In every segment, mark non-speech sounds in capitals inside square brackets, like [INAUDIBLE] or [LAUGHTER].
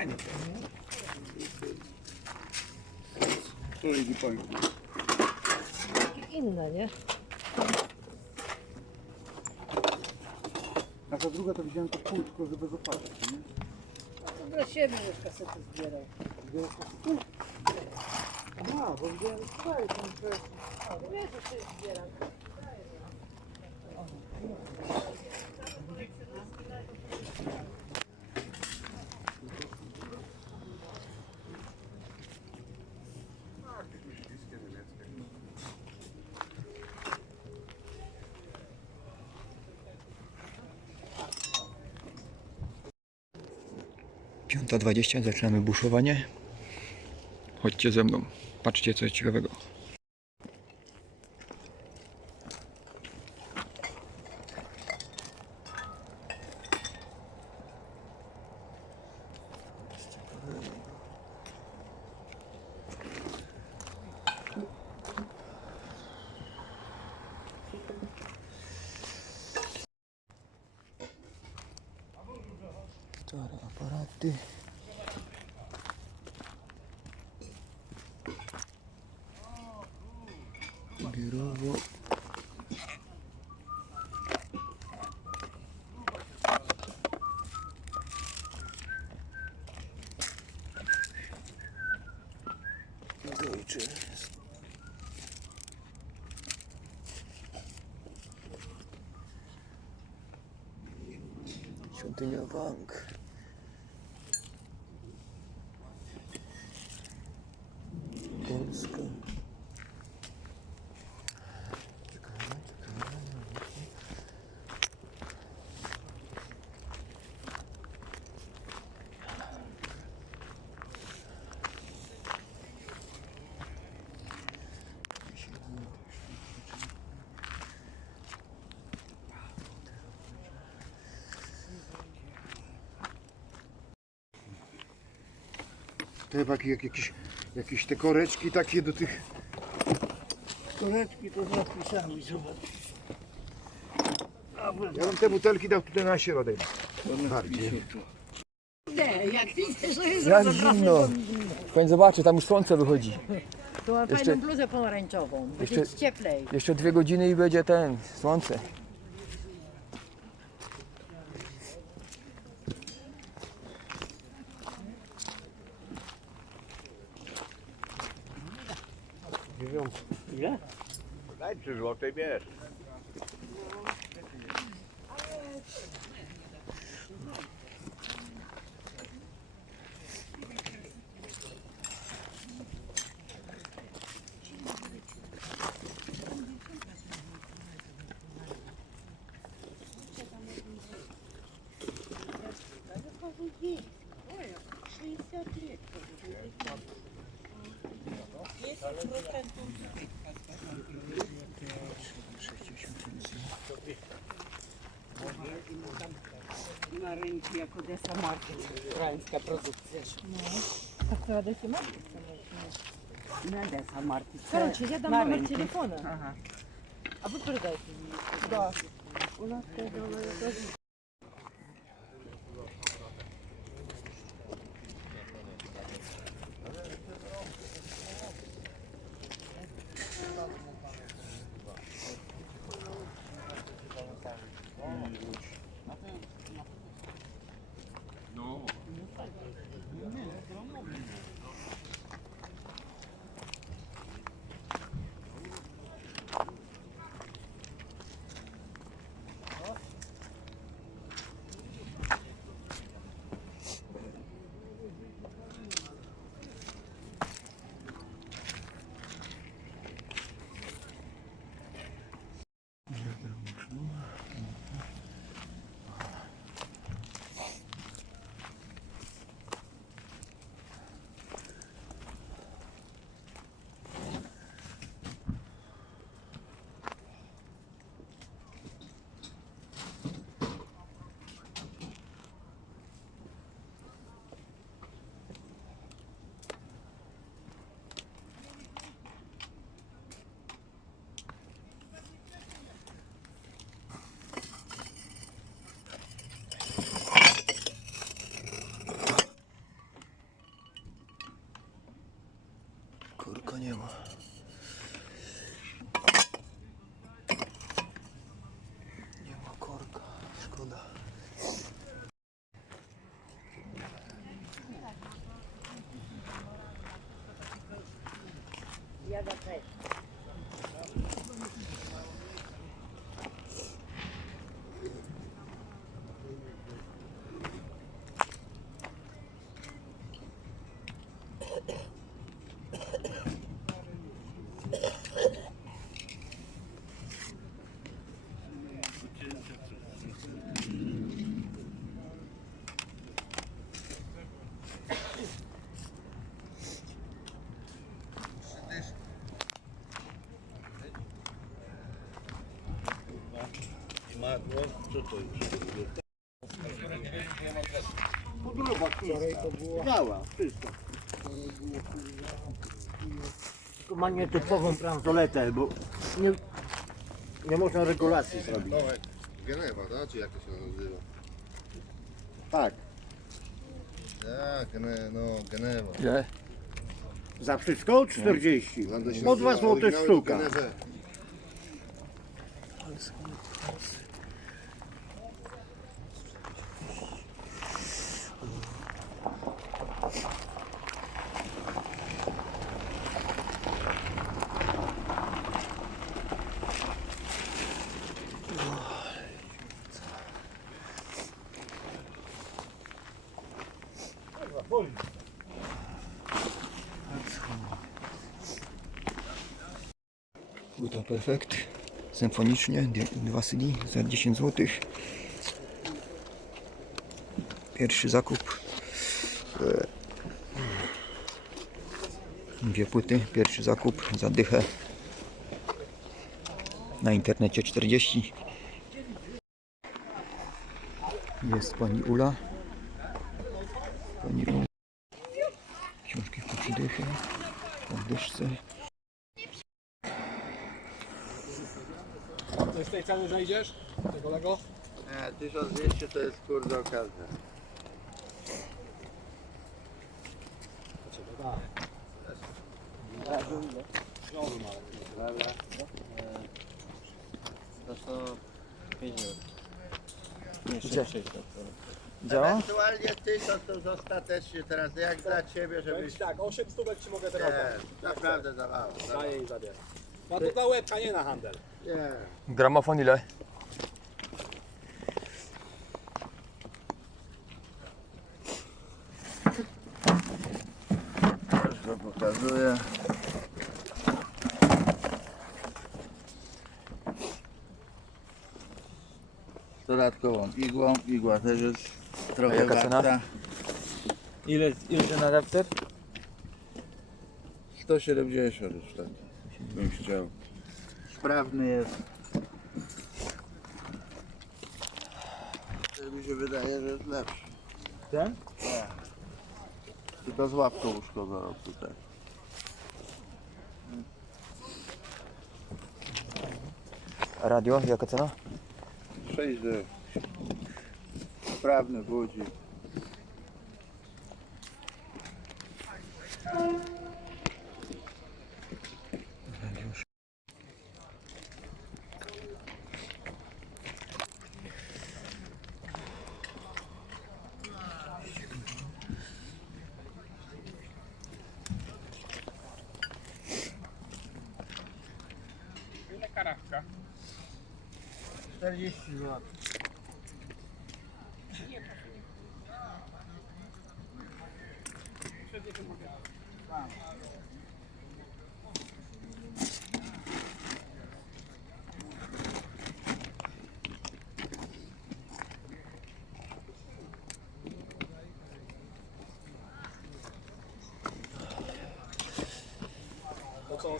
Fajnie. Oj, zupełnie. Takie inne, nie? A ta druga to widziałem to kółczko, że bez opału, nie? To dla siebie już kasety zbierał. A, bo widziałem tutaj, tam też. O, wiesz, że się zbieram. Piąta dwadzieścia, zaczynamy buszowanie. Chodźcie ze mną, patrzcie coś ciekawego. Stare aparaty. Deutsche. Świątynia Wang. To chyba jak, jakieś, jakieś te koreczki takie do tych... Koreczki to zapisami, zobacz. Ja bym te butelki dał tutaj na środek. Bardziej. Nie, jak widzę, że jest Jak zimno. Pani zobaczy, tam już słońce wychodzi. To ma Jeszcze- fajną bluzę pomarańczową. Będzie Jeszcze- cieplej. Jeszcze dwie godziny i będzie ten, słońce. Ile? Daj trzy złote bierz. На ринку, як Одеса маркет, українська продукція. А це Одеса маркет? Не Одеса маркет. Коротше, я дам номер телефона. Ага. А ви передайте мені. Да. У нас 空的。Co to już? Podróba, Biała, wszystko. Tylko ma nietypową bransoletę, bo nie, nie można regulacji zrobić. Genewa, tak? Czy jak to się nazywa? Tak. Tak, Gene, no, Genewa. Ile? Za wszystko 40. Po 2 zł sztuka. Ale Perfekt. Symfonicznie. Dwa CD za 10 zł. Pierwszy zakup. E, Dwie płyty. Pierwszy zakup za dychę. Na internecie 40. Jest pani Ula. Pani Ula. Książki po przydychy. Po dyszce. Cenie znajdziesz? Tego Lego? Nie, 1200 to jest kurde okazja. To są Działa? Ewentualnie 1000 to już ostatecznie teraz, jak dla ciebie, żebyś... Tak, 8 stówek ci mogę teraz dać. Nie, naprawdę za mało. za mało. Daję i zabierę. No to za łebka, nie na handel. Nie. Gramofon ile? Już to pokazuję. Dodatkową igłą. Igła też jest trochę jaka cena? warta. Ile, ile ten adapter? 170 już tak bym chciał. Sprawny jest. To mi się wydaje, że jest lepszy. Ten? Nie. Tylko z łapką uszkodzoną tutaj. A radio, jaka cena? 6 dych. Sprawny budzik.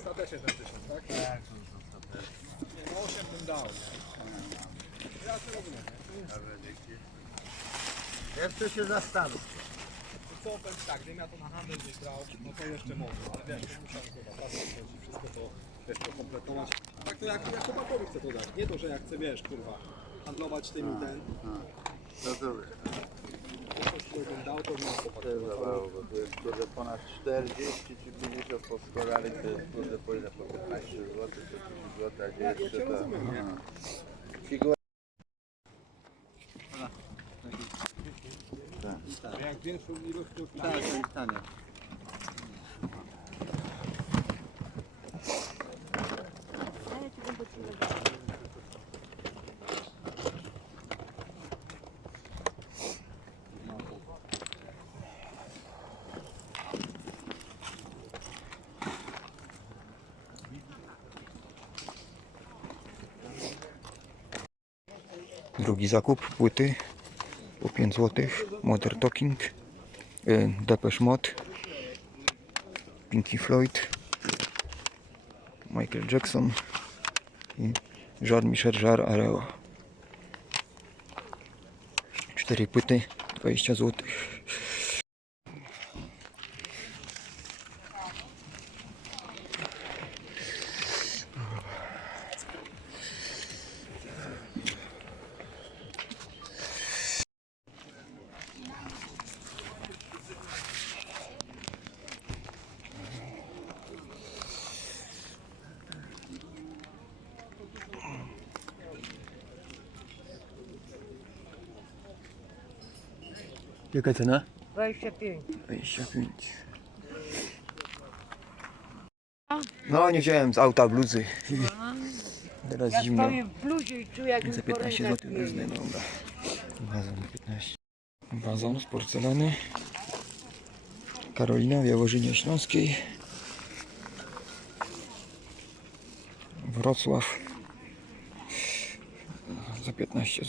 Ostatecznie ten 1000, tak? Tak, Nie, no 8 bym dał. nie? Ja to rozumiem. nie? Jeszcze się zastanów. To co, powiem tak, gdybym ja to na handel gdzieś brał, no to jeszcze może. Ale wiesz, to musiałem chyba patrzeć, wszystko to, wiesz, pokompletować. Tak to jak, jak chłopakowi chcę to dać. Nie to, że jak chcę, wiesz, kurwa, handlować tym i ten. Rozumiem. To jest kurde ponad 40 czy 50 po skorali, to jest kurde po ile? Po 15 zł, to 10 zł, a gdzie jeszcze to... nie? Figura Jak większą ilość to tak, to jest tanie. drugi zakup płyty po 5 zł. Modern Talking, y, Depeche Mode, Pinky Floyd, Michael Jackson i Jean-Michel Jarre Areo. 4 płyty 20 złotych. Jaka cena? 25. 25. No nie wziąłem z auta bluzy. [LAUGHS] Teraz Ja zimno. stoję w bluzie i czuję jak mi Za po 15 rękach zł wezmę, dobra. Wazon za 15. Wazon z porcelany. Karolina w Jaworzynie Śląskiej. Wrocław. Za 15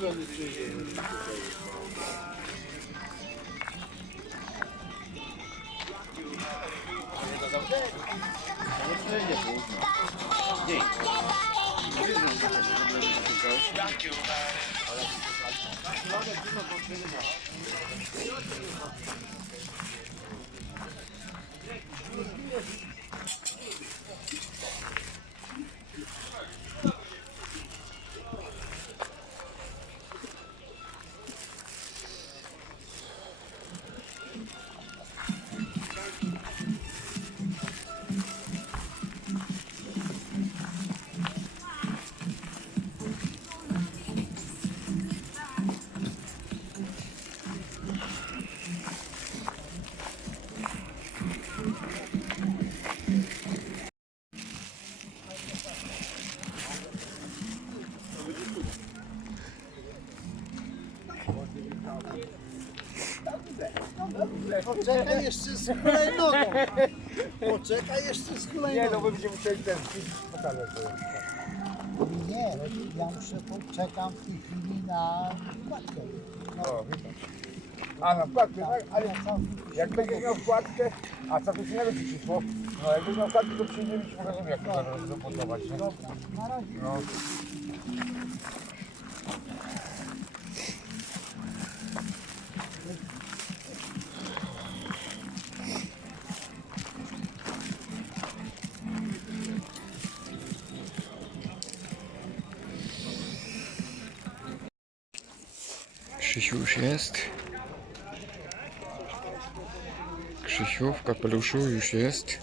zł. [LAUGHS] Poczekaj jeszcze z hulajnogą. Poczekaj jeszcze z hulajnogą. Nie, no wy będziemy musieli ten film pokazać. Nie, ja muszę poczekam w tej chwili na wkładkę. O, widać. A na wkładkę, tak? Ale jak będziesz miał wkładkę, a co to się nie robi cisło? No jak będziesz miał wkładkę, to przyjdziemy ci pokażemy jak to zaraz zamontować. nie? Dobra, na razie. No. Кшищуш есть. Кшищев, капелюшуюш есть.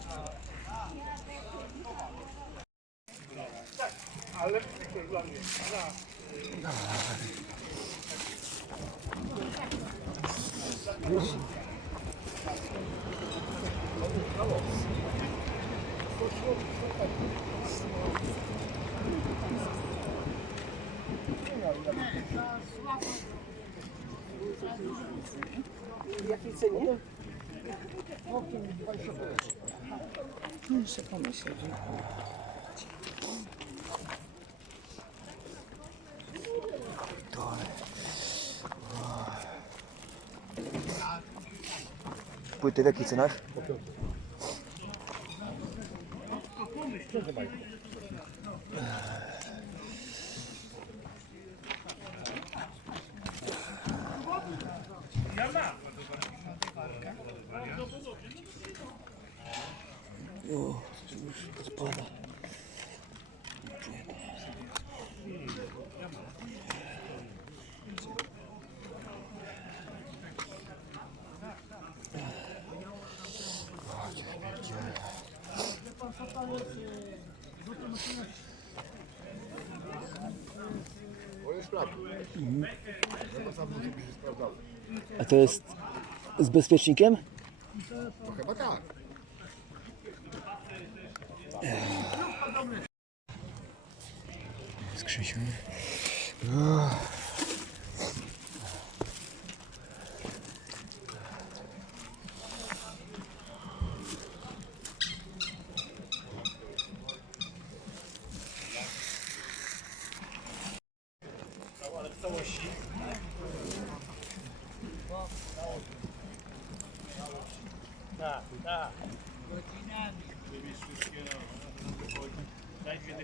Thank you. Krzysiu już jest. Krzysiu w kapeluszu już jest. Muszę pomyśleć. Płyty w jakich cenach? O, To jest prawda. No to sam musi się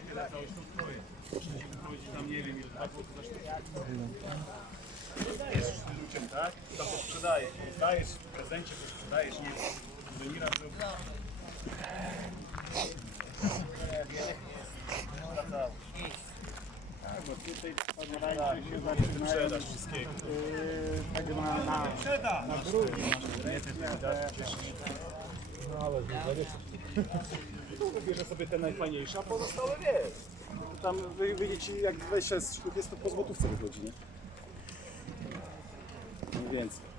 sprawdzało. A to jest z bezpiecznikiem? To chyba tak. Z Krzysiu. tak? To co sprzedajesz. Dajesz w prezencie, to sprzedajesz. Nie, Wymira to... Sprzedaż wszystkiego. Bierze sobie te najfajniejsze, a pozostałe wiesz. Tam wy, wyjdzie ci jak 20 sztuk jest to po złotówce wychodzi, nie? Mniej więcej.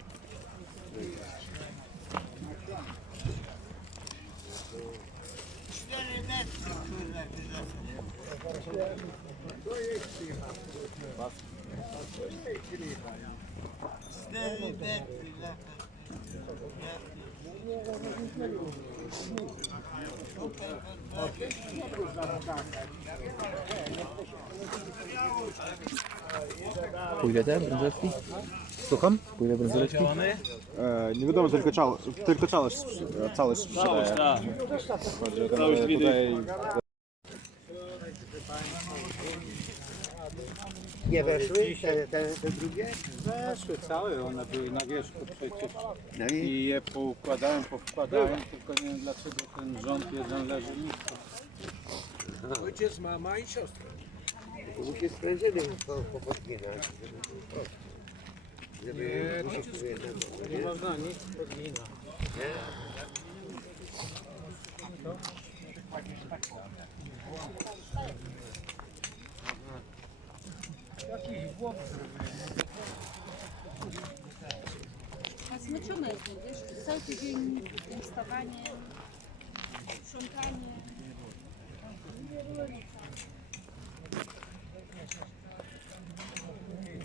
Pójdę te brązowki? Słucham? Pójdę brązowki? E, nie wiadomo, tylko całość, tylko całość, całość sprzedaje. Całość tutaj Nie weszły te, te, te drugie? Weszły całe, one były na wierzchu przecież No i i je poukładałem, powkładałem, tylko nie wiem dlaczego ten rząd jeden leży nisko. ojciec, mama i siostra. Musi sprężyny po, popodginać. Żeby, żeby musi sobie jednego. Nie można nic podmina. A zmęczona jestem, wiesz, cały tydzień tym wstawaniem, sprzątaniem.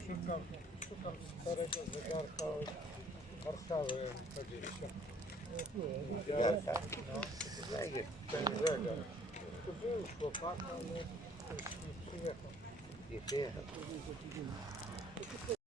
Szukam, szukam starego zegarka od Warszawy 20. Jarka. Ten zegar. Kupiłem chłopaka, ale już nie przyjechał. Nie przyjechał.